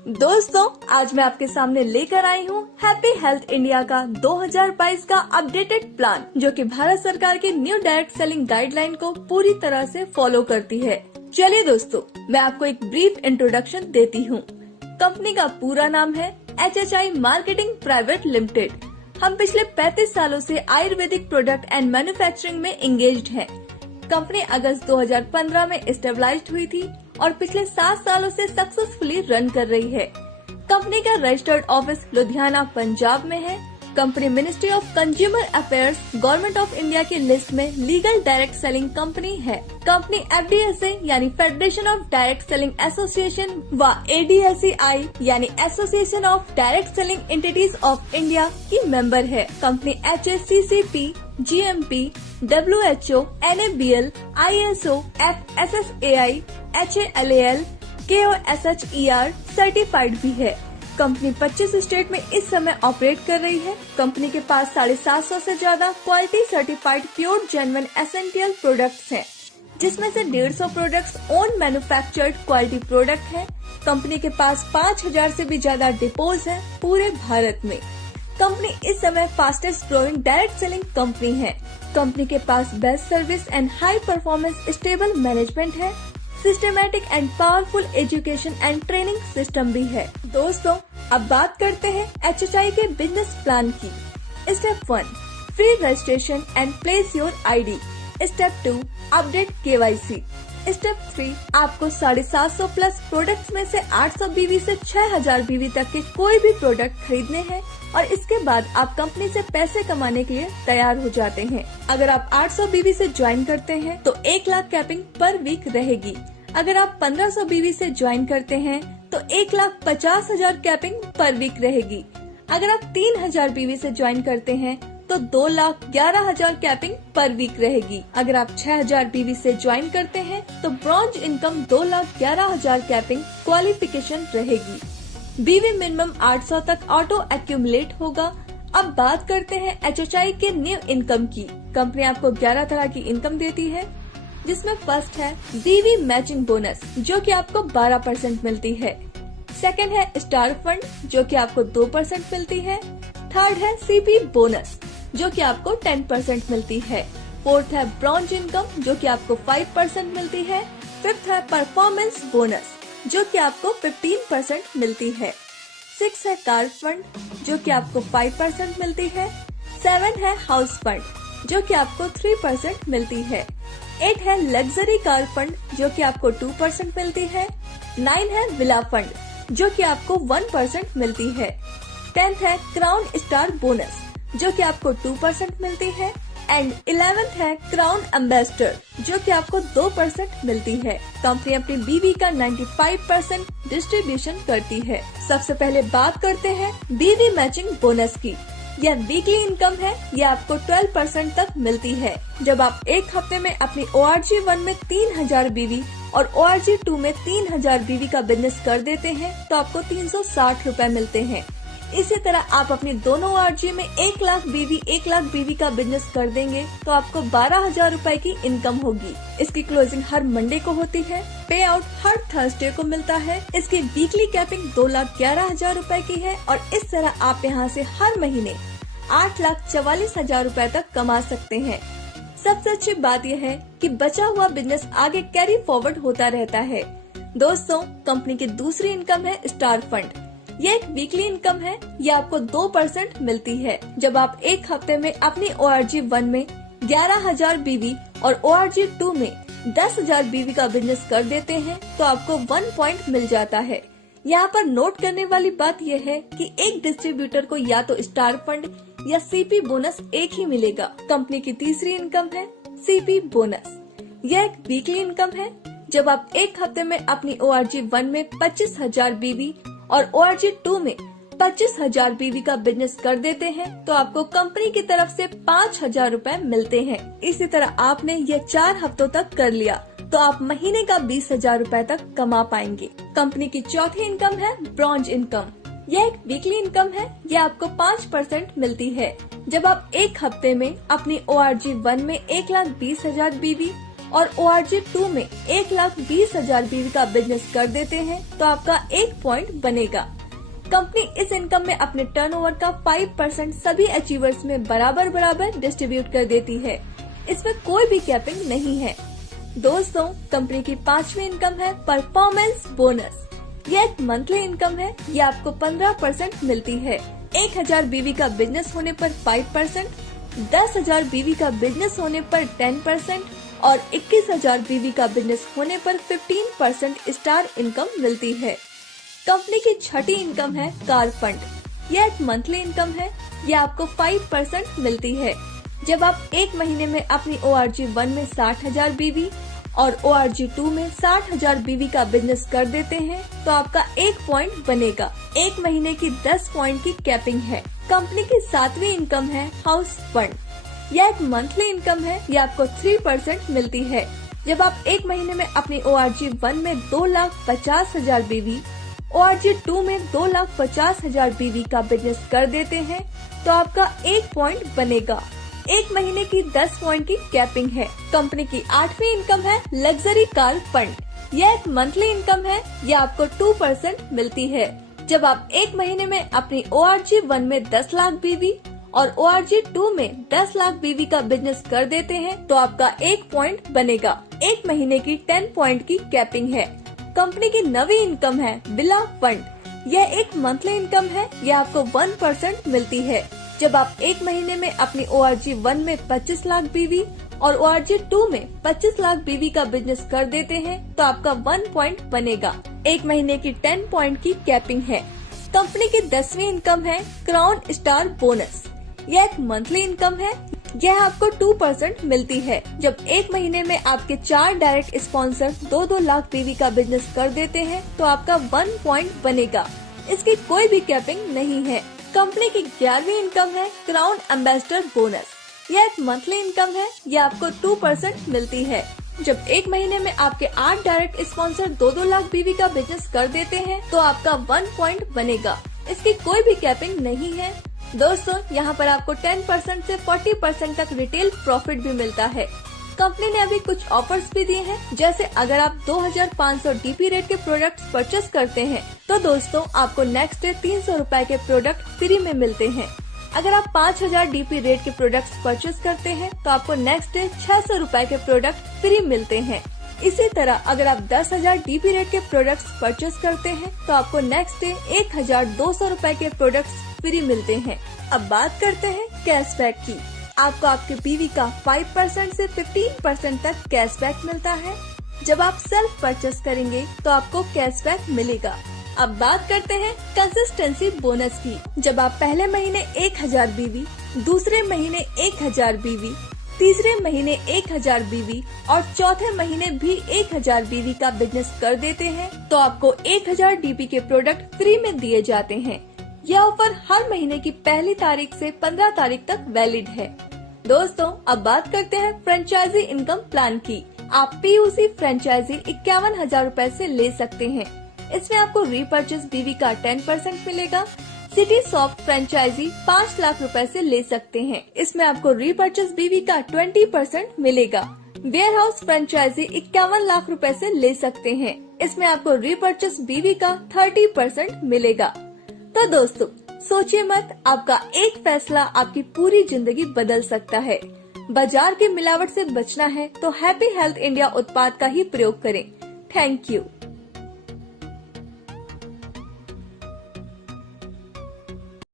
दोस्तों, आज मैं आपके सामने लेकर आई हूँ हैप्पी हेल्थ इंडिया का 2022 का अपडेटेड प्लान, जो कि भारत सरकार की न्यू डायरेक्ट सेलिंग गाइडलाइन को पूरी तरह से फॉलो करती है। चलिए दोस्तों, मैं आपको एक ब्रीफ इंट्रोडक्शन देती हूँ। कंपनी का पूरा नाम है HHI मार्केटिंग प्राइवेट लिमिटेड। हम पिछले 35 सालों से आयुर्वेदिक प्रोडक्ट एंड मैन्युफैक्चरिंग में इंगेज्ड हैं। कंपनी अगस्त 2015 में एस्टेब्लिश्ड हुई थी और पिछले 7 सालों से सक्सेसफुली रन कर रही है। कंपनी का रजिस्टर्ड ऑफिस लुधियाना, पंजाब में है। Company ministry of consumer affairs, government of India की लिस्ट में लीगल डायरेक्ट सेलिंग कंपनी है। कंपनी FDSA यानी federation of direct selling association व ADSEI यानी association of direct selling entities of India की मेंबर है। Company HACCP, GMP, WHO, NABL, ISO, FSSAI, HALAL, KOSHER certified भी है। Company 25 state में इस समय ऑपरेट कर रही है। कंपनी के पास 750 से ज्यादा quality certified pure genuine essential products हैं, जिसमें से 150 products own manufactured quality product हैं। कंपनी के पास 5000 से भी ज्यादा डिपोज हैं पूरे भारत में। कंपनी इस समय fastest growing direct selling company है। कंपनी के पास best service and high performance stable management है। Systematic and powerful education and training system भी है। दोस्तों, अब बात करते हैं HHI के बिजनेस प्लान की। Step 1, free registration and place your ID। Step 2, update KYC। Step 3, आपको 750 प्लस प्रोडक्ट्स में से 800 BV से 6000 BV तक के कोई भी प्रोडक्ट खरीदने हैं और इसके बाद आप कंपनी से पैसे कमाने के लिए तैयार हो जाते हैं। अगर आप 800 BV से ज्वाइन करते हैं तो 1 लाख कैपिंग पर वीक रहेगी। अगर आप 1500 BV से ज्वाइन करते हैं तो 1,50,000 कैपिंग पर वीक रहेगी। अगर आप 3000 BV से ज्वाइन करते हैं तो 2,11,000 कैपिंग पर वीक रहेगी। अगर आप 6000 BV से ज्वाइन करते हैं तो ब्रॉन्ज इनकम 2,11,000 कैपिंग क्वालिफिकेशन रहेगी। BV मिनिमम 800 तक ऑटो एक्यूमुलेट होगा। अब बात करते हैं HHI के न्यू इनकम की। कंपनी आपको 11 तरह की इनकम देती है, जिसमें फर्स्ट है BV मैचिंग बोनस, जो कि आपको 12% मिलती है। सेकंड है स्टार फंड, जो कि आपको 2% मिलती है। थर्ड है CP बोनस, जो कि आपको 10% मिलती है। फोर्थ है ब्रॉन्ज इनकम, जो कि आपको 5% मिलती है। फिफ्थ है परफॉर्मेंस बोनस, जो कि आपको 15% मिलती है। 6 है कार फंड, जो कि आपको 5% मिलती है। 7 है हाउस फंड, जो कि आपको 3% मिलती है। 8 है लग्जरी कार फंड, जो कि आपको 2% मिलती है। 9 है विला फंड, जो कि आपको 1% मिलती है। 10th है क्राउन स्टार बोनस, जो कि आपको 2% मिलती है। एंड 11th है क्राउन एम्बेसडर, जो कि आपको 2% मिलती है। कंपनी अपनी BV का 95% डिस्ट्रीब्यूशन करती है। सबसे पहले बात करते हैं BV मैचिंग बोनस की। यह वीकली इनकम है। यह आपको 12% तक मिलती है। जब आप एक हफ्ते में अपनी ORG1 में 3000 BV और ORG2 में 3000 BV का बिजनेस कर देते हैं तो आपको 360 रूपए मिलते हैं। इसी तरह आप अपनी दोनों ORG में 1 लाख BV का बिजनेस कर देंगे तो आपको 12,000 रूपए की इनकम होगी। इसकी क्लोजिंग हर मंडे को होती है। पे आउट हर थर्सडे को मिलता है। इसकी वीकली कैपिंग 2,11,000 रूपए की है और इस तरह आप यहाँ से हर महीने 8,44,000 रूपए तक कमा सकते हैं। सबसे अच्छी बात यह है कि बचा हुआ बिजनेस आगे कैरी फॉरवर्ड होता रहता है। दोस्तों, कंपनी की दूसरी इनकम है स्टार फंड। ये एक वीकली इनकम है। ये आपको 2% मिलती है। जब आप एक हफ्ते में अपनी ORG1 में 11,000 BV और ORG2 में 10,000 BV का बिजनेस कर देते हैं तो आपको 1 पॉइंट मिल जाता है। यहाँ पर नोट करने वाली बात यह है कि एक डिस्ट्रीब्यूटर को या तो स्टार फंड या CP बोनस एक ही मिलेगा। कंपनी की तीसरी इनकम है CP बोनस। यह एक वीकली इनकम है। जब आप एक हफ्ते में अपनी ORG1 में 25,000 BV और ORG2 में 25,000 BV का बिजनेस कर देते हैं तो आपको कंपनी की तरफ से 5,000 रूपए मिलते हैं। इसी तरह आपने ये 4 हफ्तों तक कर लिया तो आप महीने का 20,000 रूपए तक कमा पाएंगे। कंपनी की चौथी इनकम है ब्रॉन्ज इनकम। यह एक वीकली इनकम है। यह आपको 5% मिलती है। जब आप एक हफ्ते में अपनी ORG1 में 1,20,000 BV और ORG2 में 1,20,000 BV का बिजनेस कर देते हैं तो आपका 1 पॉइंट बनेगा। कंपनी इस इनकम में अपने टर्नओवर का 5% सभी अचीवर्स में बराबर डिस्ट्रीब्यूट कर देती है। इसमें कोई भी कैपिंग नहीं है। दोस्तों, कंपनी की 5वीं इनकम है परफॉर्मेंस बोनस। यह एक मंथली इनकम है। यह आपको 15% मिलती है। 1,000 BV का बिजनेस होने पर 5%, 10,000 BV का बिजनेस होने पर 10% और 21,000 BV का बिजनेस होने पर 15% स्टार इनकम मिलती है। कंपनी की 6ठी इनकम है कार फंड। यह एक मंथली इनकम है। यह आपको 5% मिलती है। जब आप एक महीने में अपनी ORG1 में 60,000 BV और ORG2 में 60,000 BV का बिजनेस कर देते हैं तो आपका 1 पॉइंट बनेगा। एक महीने की 10 पॉइंट की कैपिंग है। कंपनी की 7वीं इनकम है हाउस फंड। यह एक मंथली इनकम है। यह आपको 3% मिलती है। जब आप एक महीने में अपनी ORG1 में 2,50,000 BV, ORG2 में 2,50,000 BV का बिजनेस कर देते हैं तो आपका 1 पॉइंट बनेगा। एक महीने की 10 पॉइंट की कैपिंग है। कंपनी की 8वीं इनकम है लग्जरी कार फंड। यह एक मंथली इनकम है। यह आपको 2% मिलती है। जब आप एक महीने में अपनी ORG1 में 10 लाख BV और ORG2 में 10 लाख BV का बिजनेस कर देते हैं तो आपका 1 पॉइंट बनेगा। एक महीने की 10 पॉइंट की कैपिंग है। कंपनी की 9वीं इनकम है बिला फंड। यह एक मंथली इनकम है। यह आपको 1% मिलती है। जब आप एक महीने में अपनी ORG1 में 25 लाख BV और ORG2 में 25 लाख BV का बिजनेस कर देते हैं तो आपका 1 पॉइंट बनेगा। एक महीने की 10 पॉइंट की कैपिंग है। कंपनी की 10वीं इनकम है क्राउन स्टार बोनस। यह एक मंथली इनकम है। यह आपको 2% मिलती है। जब एक महीने में आपके 4 डायरेक्ट स्पॉन्सर 2-2 लाख BV का बिजनेस कर देते हैं तो आपका 1 पॉइंट बनेगा। इसकी कोई भी कैपिंग नहीं है। कंपनी की 11वीं इनकम है क्राउन एम्बेसडर बोनस। यह एक मंथली इनकम है। यह आपको 2% मिलती है। जब एक महीने में आपके 8 डायरेक्ट स्पॉन्सर 2-2 लाख BV का बिजनेस कर देते हैं तो आपका 1 पॉइंट बनेगा। इसकी कोई भी कैपिंग नहीं है। दोस्तों, यहाँ पर आपको 10% से 40% तक रिटेल प्रॉफिट भी मिलता है। कंपनी ने अभी कुछ ऑफर्स भी दिए हैं, जैसे अगर आप 2,500 DP रेट के प्रोडक्ट्स परचेस करते हैं तो दोस्तों आपको नेक्स्ट डे 300 रुपए के प्रोडक्ट फ्री में मिलते हैं। अगर आप 5,000 DP रेट के प्रोडक्ट्स परचेस करते हैं तो आपको नेक्स्ट डे 600 रुपए के प्रोडक्ट फ्री मिलते हैं। इसी तरह अगर आप 10,000 DP रेट के प्रोडक्ट्स परचेस करते हैं तो आपको नेक्स्ट डे 1,200 रुपए के प्रोडक्ट्स फ्री मिलते हैं। अब बात करते हैं कैशबैक की। आपको आपके BV का 5% से 15% तक कैशबैक मिलता है। जब आप सेल्फ परचेस करेंगे तो आपको कैशबैक मिलेगा। अब बात करते हैं कंसिस्टेंसी बोनस की। जब आप पहले महीने 1,000 BV, दूसरे महीने 1,000 BV, तीसरे महीने 1,000 BV और चौथे महीने भी 1,000 BV का बिजनेस कर देते हैं तो आपको 1,000 DP के प्रोडक्ट फ्री में दिए जाते हैं। यह ऑफर हर महीने की पहली तारीख से 15 तारीख तक वैलिड है। दोस्तों, अब बात करते हैं फ्रेंचाइजी इनकम प्लान की। आप PUC फ्रेंचाइजी 51,000 रूपए से ले सकते हैं। इसमें आपको रीपरचेज BV का 10% मिलेगा। सिटी सॉफ्ट फ्रेंचाइजी 5 लाख रुपए से ले सकते हैं। इसमें आपको रीपरचेज BV का 20% मिलेगा। वेयर हाउस फ्रेंचाइजी 51 लाख रुपए से ले सकते हैं। इसमें आपको रीपरचेज BV का 30% मिलेगा। तो दोस्तों, सोचिए मत, आपका एक फैसला आपकी पूरी जिंदगी बदल सकता है। बाजार की मिलावट से बचना है तो हैप्पी हेल्थ इंडिया उत्पाद का ही प्रयोग करें। Thank you.